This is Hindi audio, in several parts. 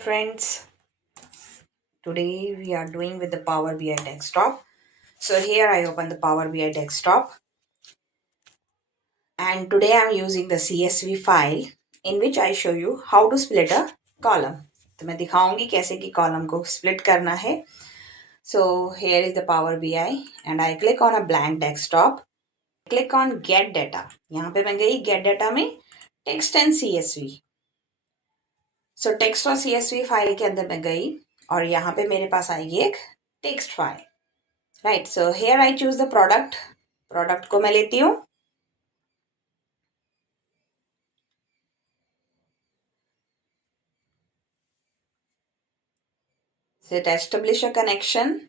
Friends, today we are doing with the Power BI desktop. So here I open the Power BI desktop, and today I'm using the CSV file in which I show you how to split a column. तो मैं दिखाऊंगी कैसे कि कॉलम को स्प्लिट करना है. So here is the Power BI and I click on a blank desktop. Click on get data. यहाँ पे मैं गई get data में text and CSV. So text और CSV फाइल के अंदर मैं गई और यहाँ पे मेरे पास आएगी एक text file. Right, so here I choose the product को मैं लेती हूँ. Set establish a connection.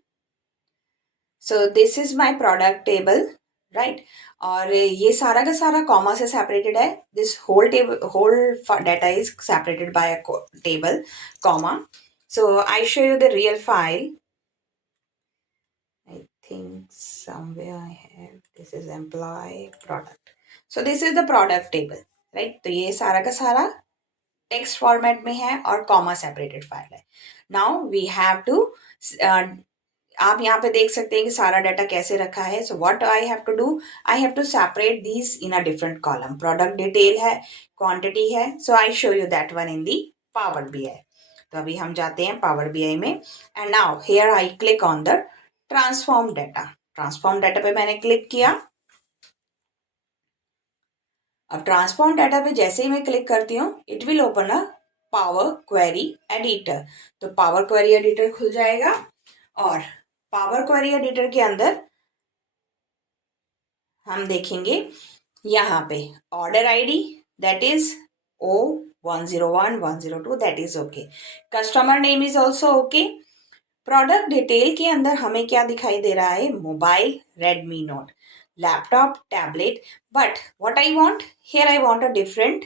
So this is my product table. Right, और ये सारा का सारा कॉमा से सेपरेटेड है. This whole table, whole data is separated by a table comma. So I show you the real file. I think somewhere I have, this is employee product. So this is the product table. Right, तो ये सारा का सारा टेक्स्ट फॉर्मेट में है और कॉमा सेपरेटेड फाइल है. नाउ वी हैव टू, आप यहाँ पे देख सकते हैं कि सारा डाटा कैसे रखा है. So what I have to do, I have to separate these in a different column. Product detail है, क्वांटिटी है. So I show you that one in the Power BI. तो अभी हम जाते हैं पावर बीआई में and now here I click on the transform data. Transform data पे मैंने क्लिक किया. अब ट्रांसफॉर्म डाटा पे जैसे ही मैं क्लिक करती हूँ it will open a power query editor. तो पावर क्वेरी एडिटर खुल जाएगा और पावर क्वेरी एडिटर के अंदर हम देखेंगे यहाँ पे order ID that is O101-102, that is okay. Customer name is also okay. Product detail के अंदर हमें क्या दिखाई दे रहा है, mobile, Redmi note, laptop, tablet. But what I want, here I want a different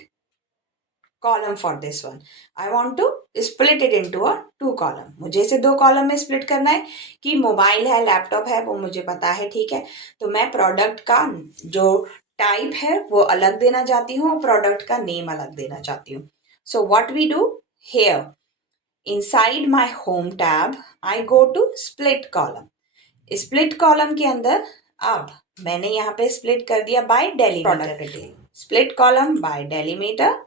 column for this one. I want to split it into a two column. मुझे इसे दो कॉलम में स्प्लिट करना है कि मोबाइल है, लैपटॉप है, वो मुझे पता है, ठीक है. तो मैं प्रोडक्ट का जो टाइप है वो अलग देना चाहती हूँ, प्रोडक्ट का नेम अलग देना चाहती हूँ. So what we do here, inside my home tab I go to split column. Split column के अंदर अब मैंने यहाँ पे स्प्लिट कर दिया by delimiter detail. Split column by delimiter.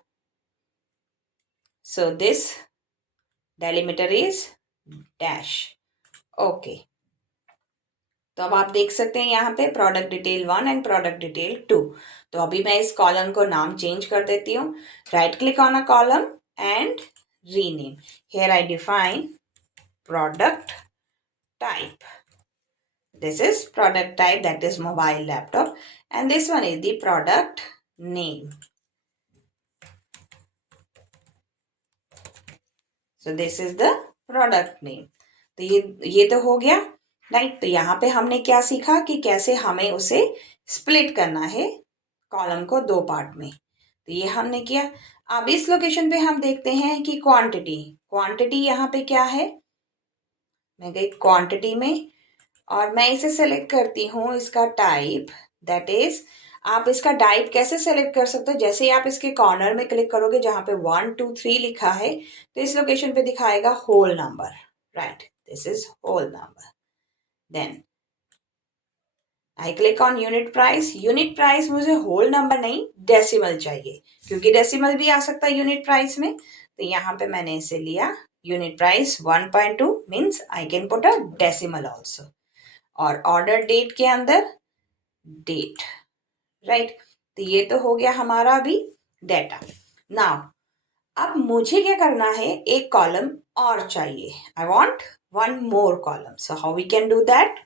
So this delimiter is dash. Okay, तो अब आप देख सकते हैं यहाँ पे product detail 1 and product detail 2. तो अभी मैं इस कॉलम को नाम चेंज कर देती हूँ. Right click on a column and rename. Here I define product type. This is product type, that is mobile laptop, and this one is the product name. So this is the product name. तो ये तो हो गया. राइट, तो यहाँ पे हमने क्या सीखा कि कैसे हमें उसे स्प्लिट करना है कॉलम को दो पार्ट में. तो ये हमने किया. अब इस लोकेशन पे हम देखते हैं कि क्वांटिटी यहाँ पे क्या है. मैं गई क्वांटिटी में और मैं इसे सेलेक्ट करती हूँ इसका टाइप. दैट इज, आप इसका टाइप कैसे सेलेक्ट कर सकते हो, जैसे ही आप इसके कॉर्नर में क्लिक करोगे जहाँ पे 1 2 3 लिखा है तो इस लोकेशन पे दिखाएगा whole number. Right, this is whole number. Then I click on unit price. Unit price मुझे होल नंबर नहीं, डेसिमल चाहिए, क्योंकि डेसिमल भी आ सकता है यूनिट प्राइस में. तो यहाँ पे मैंने इसे लिया unit price 1.2, means I can put a decimal also. और ऑर्डर डेट के अंदर डेट. राइट, तो ये तो हो गया हमारा अभी डेटा. नाउ अब मुझे क्या करना है, एक कॉलम और चाहिए. I want one more column. So how we can do that.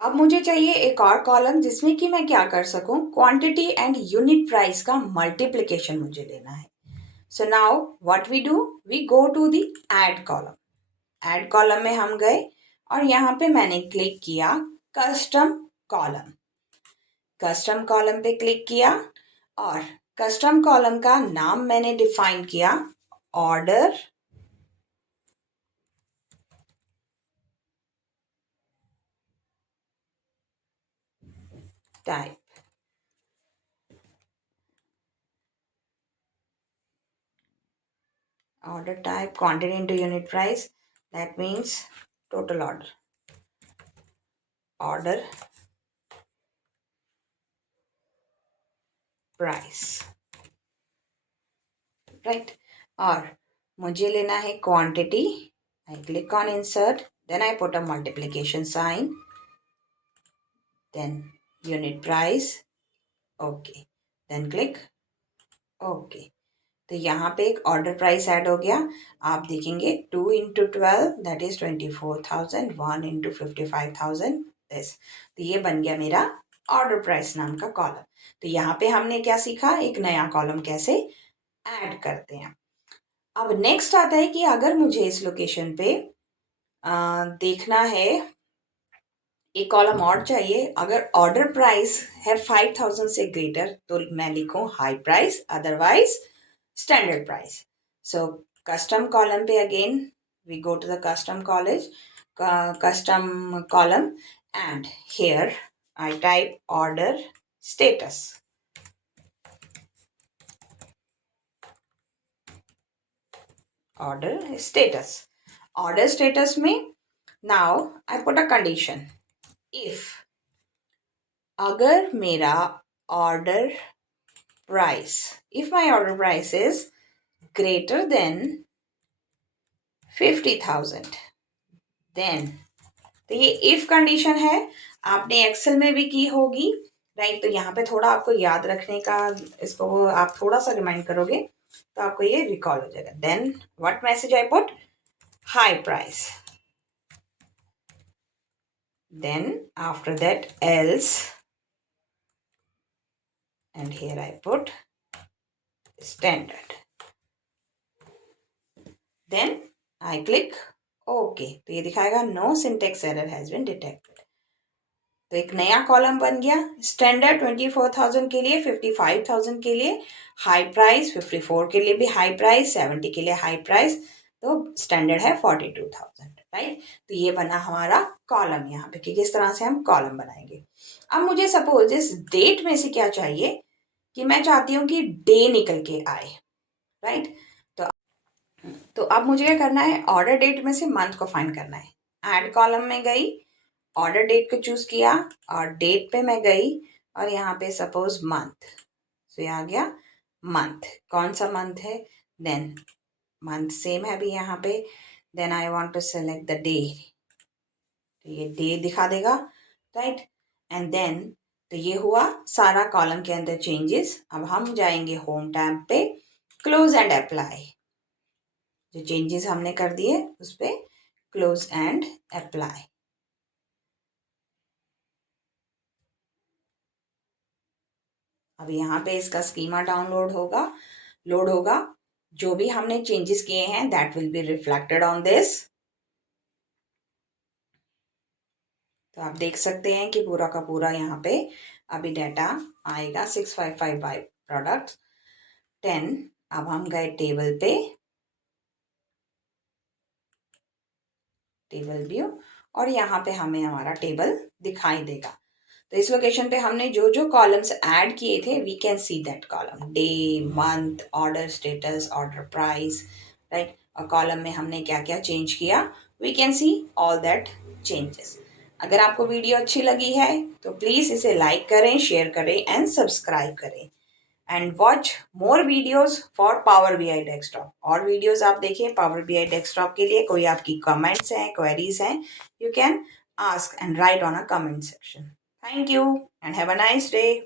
अब मुझे चाहिए एक और कॉलम जिसमें कि मैं क्या कर सकूं, क्वांटिटी एंड यूनिट प्राइस का मल्टीप्लिकेशन मुझे लेना है. So now what we do, we go to the add column. Add column में हम गए और यहाँ पे मैंने क्लिक किया कस्टम कॉलम. कस्टम कॉलम पे क्लिक किया और कस्टम कॉलम का नाम मैंने डिफाइन किया order type. order type quantity into unit price, that means total order price, right. और मुझे लेना है quantity, I click on insert, then I put a multiplication sign, then unit price, okay, then click okay. तो यहाँ पे एक ऑर्डर प्राइस ऐड हो गया। आप देखेंगे 2 into 12 that is 24,000, 1 into 55,000 this. तो ये बन गया मेरा ऑर्डर प्राइस नाम का कॉलम। तो यहाँ पे हमने क्या सीखा, एक नया कॉलम कैसे ऐड करते हैं। अब नेक्स्ट आता है कि अगर मुझे इस लोकेशन पे देखना है, एक कॉलम और चाहिए, अगर ऑर्डर प्राइस है 5,000 से ग्रेटर तो मैं लिखूं high price, otherwise standard price. So custom column पे again we go to the custom column and here I type order status, order status में now I put a condition, if अगर मेरा order price, if my order price is greater than 50,000 then, तो ये if कंडीशन है, आपने एक्सेल में भी की होगी, राइट। तो यहाँ पे थोड़ा आपको याद रखने का, इसको आप थोड़ा सा रिमाइंड करोगे तो आपको ये रिकॉल हो जाएगा। Then what message I put, high price, then after that else, and here I put standard, then I click OK। तो ये दिखाएगा no syntax error has been detected. तो एक नया कॉलम बन गया, स्टैंडर्ड 24,000 के लिए, 55,000 के लिए हाई प्राइस, 54 के लिए भी हाई प्राइस, 70 के लिए हाई प्राइस, तो स्टैंडर्ड है 42,000, राइट। तो ये बना हमारा कॉलम यहाँ पे कि किस तरह से हम कॉलम बनाएंगे। अब मुझे सपोज इस डेट में से क्या चाहिए कि मैं चाहती हूँ कि डे निकल के आए, राइट। तो अब मुझे क्या करना है, ऑर्डर डेट में से मंथ को फाइंड करना है। ऐड कॉलम में गई, ऑर्डर डेट को चूज किया और डेट पे मैं गई और यहाँ पे सपोज मंथ, तो ये आ गया मंथ, कौन सा मंथ है, देन मंथ सेम है भी यहाँ पे, then I want to select the day, तो ये डे दिखा देगा, राइट। एंड देन तो ये हुआ सारा कॉलम के अंदर चेंजेस। अब हम जाएंगे होम टैब पे, क्लोज एंड अप्लाई, जो चेंजेस हमने कर दिए उस पर क्लोज एंड अप्लाई। अब यहाँ पे इसका स्कीमा लोड होगा, जो भी हमने चेंजेस किए हैं that will be reflected on this. तो आप देख सकते हैं कि पूरा का पूरा यहाँ पे अभी डाटा आएगा 655 बाय प्रोडक्ट 10। अब हम गए टेबल पे, टेबल व्यू, और यहाँ पे हमें हमारा टेबल दिखाई देगा। तो इस लोकेशन पे हमने जो जो कॉलम्स ऐड किए थे we can see that column, day, month, order status, order price, right. और कॉलम में हमने क्या क्या चेंज किया, we can see all that changes. अगर आपको वीडियो अच्छी लगी है तो प्लीज़ इसे लाइक करें, शेयर करें एंड सब्सक्राइब करें and watch more videos for power BI desktop. और वीडियोस आप देखें पावर BI डेस्कटॉप के लिए, कोई आपकी कमेंट्स हैं, क्वेरीज हैं, you can ask and write on a comment section. Thank you and have a nice day.